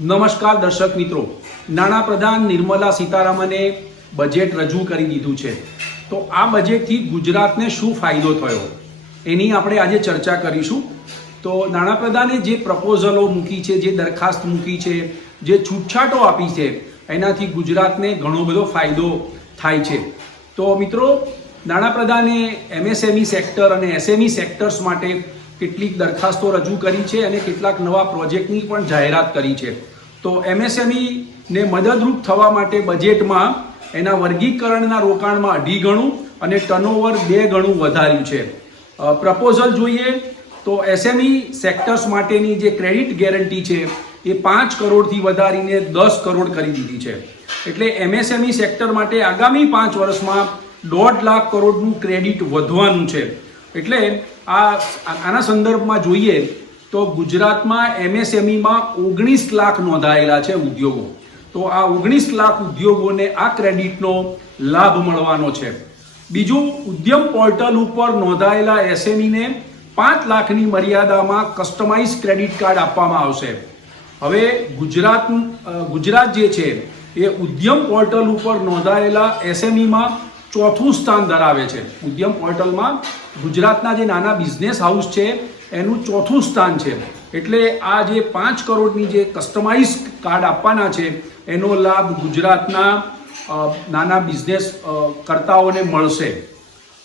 નમસ્કાર દર્શક મિત્રો. નાણાપ્રધાન નિર્મલા સીતારામને બજેટ રજૂ કરી દીધું છે. તો આ બજેટથી ગુજરાતને શું ફાયદો થયો? એની આપણે આજે ચર્ચા કરીશું. તો નાણાપ્રધાને જે પ્રપોઝલો મૂકી છે, જે દરખાસ્ત મૂકી છે, જે છૂટછાટો આપી છે, એનાથી ગુજરાતને ઘણો બધો ફાયદો થાય છે. તો મિત્રો નાણાપ્રધાને એમએસએમઈ સેક્ટર અને એસએમઈ સેક્ટર્સ માટે કેટલીક દરખાસ્તો રજૂ કરી છે અને કેટલાક નવા પ્રોજેક્ટની પણ જાહેરાત કરી છે. તો એમએસએમઈને મદદરૂપ થવા માટે બજેટમાં એના વર્ગીકરણના રોકાણમાં અઢી ગણું અને ટર્નઓવર બે ગણું વધાર્યું છે. પ્રપોઝલ જોઈએ તો એસએમઈ સેક્ટર્સ માટેની જે ક્રેડિટ ગેરંટી છે એ પાંચ કરોડથી વધારીને દસ કરોડ કરી દીધી છે. એટલે એમએસએમઈ સેક્ટર માટે આગામી પાંચ વર્ષમાં દોઢ લાખ કરોડનું ક્રેડિટ વધવાનું છે. એટલે આ આના સંદર્ભમાં જોઈએ તો ગુજરાતમાં એમએસએમઈમાં ઓગણીસ લાખ નોંધાયેલા છે ઉદ્યોગો. તો આ ઓગણીસ લાખ ઉદ્યોગોને આ ક્રેડિટનો લાભ મળવાનો છે. બીજું, ઉદ્યમ પોર્ટલ ઉપર નોંધાયેલા એસએમઈને પાંચ લાખની મર્યાદામાં કસ્ટમાઇઝ ક્રેડિટ કાર્ડ આપવામાં આવશે. હવે ગુજરાત ગુજરાત જે છે એ ઉદ્યમ પોર્ટલ ઉપર નોંધાયેલા એસએમઈમાં ચોથું સ્થાન ધરાવે છે. ઉદ્યમ પોર્ટલમાં ગુજરાતના જે નાના બિઝનેસ હાઉસ છે, એનું ચોથું સ્થાન છે. એટલે આ જે પાંચ કરોડની જે કસ્ટમાઇઝ કાર્ડ આપવાના છે, એનો લાભ ગુજરાતના નાના બિઝનેસ કરતાઓને મળશે.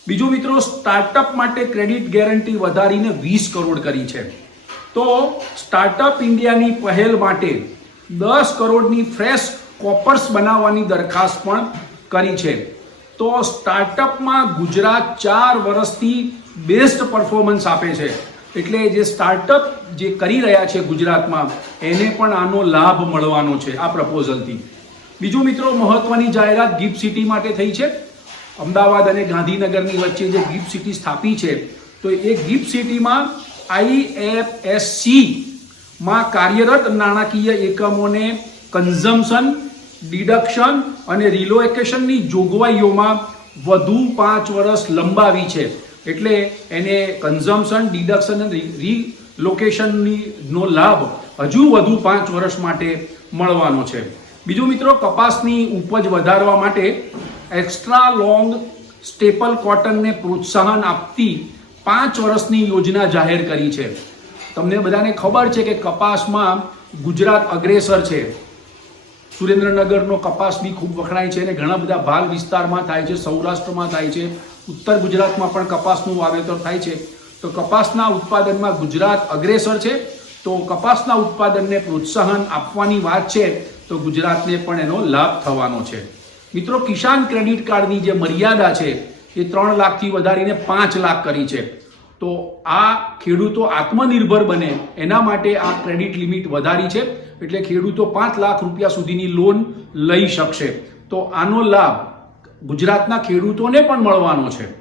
બીજું મિત્રો સ્ટાર્ટઅપ માટે ક્રેડિટ ગેરંટી વધારીને વીસ કરોડ કરી છે. તો સ્ટાર્ટઅપ ઇન્ડિયાની પહેલ માટે દસ કરોડની ફ્રેશ કોપર્સ બનાવવાની દરખાસ્ત પણ કરી છે. તો સ્ટાર્ટઅપમાં ગુજરાત ચાર વર્ષથી બેસ્ટ પરફોર્મન્સ આપે છે. એટલે જે સ્ટાર્ટઅપ જે કરી રહ્યા છે ગુજરાતમાં, એને પણ આનો લાભ મળવાનો છે આ પ્રપોઝલથી બીજું મિત્રો, મહત્વની જાહેરાત ગિફ્ટ સિટી માટે થઈ છે. અમદાવાદ અને ગાંધીનગરની વચ્ચે જે ગિફ્ટ સિટી સ્થાપી છે, તો એ ગિફ્ટ સિટીમાં આઈએફએસસી માં કાર્યરત નાણાકીય એકમોને કન્ઝમ્પશન ડિડક્શન અને રિલોકેશનની જોગવાઈઓમાં વધુ પાંચ વર્ષ લંબાવી છે. એટલે એને કન્ઝમ્પશન ડિડક્શન અને રિલોકેશનની નો લાભ હજુ વધુ પાંચ વર્ષ માટે મળવાનો છે. બીજું મિત્રો, કપાસની ઉપજ વધારવા માટે એક્સ્ટ્રા લોંગ સ્ટેપલ કોટનને પ્રોત્સાહન આપતી પાંચ વર્ષની યોજના જાહેર કરી છે. તમને બધાને ખબર છે કે કપાસમાં ગુજરાત અગ્રેસર છે. સુરેન્દ્રનગરનો કપાસ બી ખૂબ વખણાય છે અને ઘણા બધા ભાલ વિસ્તારમાં થાય છે, સૌરાષ્ટ્રમાં થાય છે, ઉત્તર ગુજરાતમાં પણ કપાસનું વાવેતર થાય છે. તો કપાસના ઉત્પાદનમાં ગુજરાત અગ્રેસર છે. તો કપાસના ઉત્પાદનને પ્રોત્સાહન આપવાની વાત છે, તો ગુજરાતને પણ એનો લાભ થવાનો છે. મિત્રો, કિસાન ક્રેડિટ કાર્ડની જે મર્યાદા છે, એ ત્રણ લાખથી વધારીને પાંચ લાખ કરી છે. તો આ ખેડૂતો આત્મનિર્ભર બને. એના માટે આ ક્રેડિટ લિમિટ વધારી છે. એટલે ખેડૂતો પાંચ લાખ રૂપિયા સુધીની લોન લઈ શકશે. તો આનો લાભ ગુજરાતના ખેડૂતોને પણ મળવાનો છે.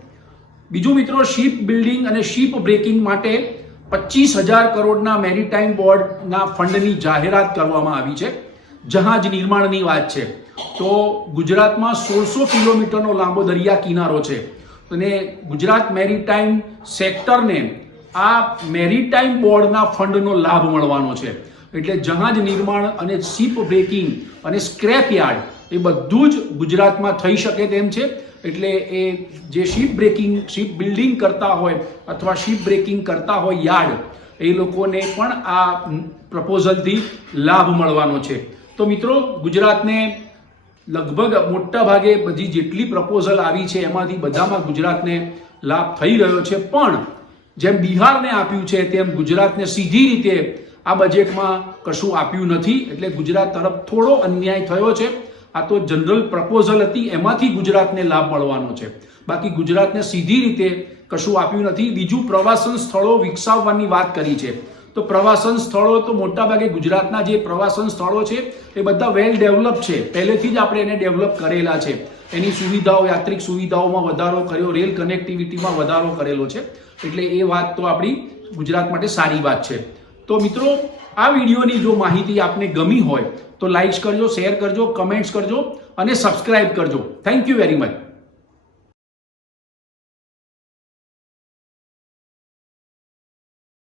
બીજું મિત્રો, શિપ બિલ્ડિંગ અને શિપ બ્રેકિંગ માટે પચીસ હજાર કરોડના મેરીટાઈમ બોર્ડના ફંડની જાહેરાત કરવામાં આવી છે. જહાજ નિર્માણની વાત છે. તો ગુજરાતમાં સોળસો કિલોમીટરનો લાંબો દરિયા કિનારો છે. અને ગુજરાત મેરીટાઈમ સેક્ટરને આ મેરીટાઈમ બોર્ડના ફંડનો લાભ મળવાનો છે. એટલે જહાજ નિર્માણ અને શિપ બ્રેકિંગ અને સ્ક્રેપ યાર્ડ એ બધું જ ગુજરાતમાં થઈ શકે તેમ છે. એટલે એ જે શિપ બ્રેકિંગ, શિપ બિલ્ડિંગ કરતા હોય અથવા શિપ બ્રેકિંગ કરતા હોય યાર્ડ, એ લોકોને પણ આ પ્રપોઝલથી લાભ મળવાનો છે. તો મિત્રો ગુજરાતને લગભગ મોટા ભાગે બધી જેટલી પ્રપોઝલ આવી છે એમાંથી બધામાં ગુજરાતને લાભ થઈ રહ્યો છે. પણ જેમ બિહારને આપ્યું છે તેમ ગુજરાતને સીધી રીતે આ બજેટમાં કશું આપ્યું નથી. એટલે ગુજરાત તરફ થોડો અન્યાય થયો છે. આ તો જનરલ પ્રપોઝલ હતી, એમાંથી ગુજરાતને લાભ મળવાનો છે. બાકી ગુજરાતને સીધી રીતે કશું આપ્યું નથી. બીજું પ્રવાસન સ્થળો વિકસાવવાની વાત કરી છે. તો પ્રવાસન સ્થળો તો મોટાભાગે ગુજરાતના જે પ્રવાસન સ્થળો છે, એ બધા વેલ ડેવલપ છે. પહેલેથી જ આપણે એને ડેવલપ કરેલા છે. એની સુવિધાઓ, યાત્રિક સુવિધાઓમાં વધારો કર્યો, રેલ કનેક્ટિવિટીમાં વધારો કરેલો છે. એટલે એ વાત તો આપણી ગુજરાત માટે સારી વાત છે. તો મિત્રો, આ વિડીયોની જો માહિતી આપને ગમી હોય, તો લાઇક્સ કરજો શેર કરજો કમેન્ટ્સ કરજો અને સબસ્ક્રાઇબ કરજો. Thank you very much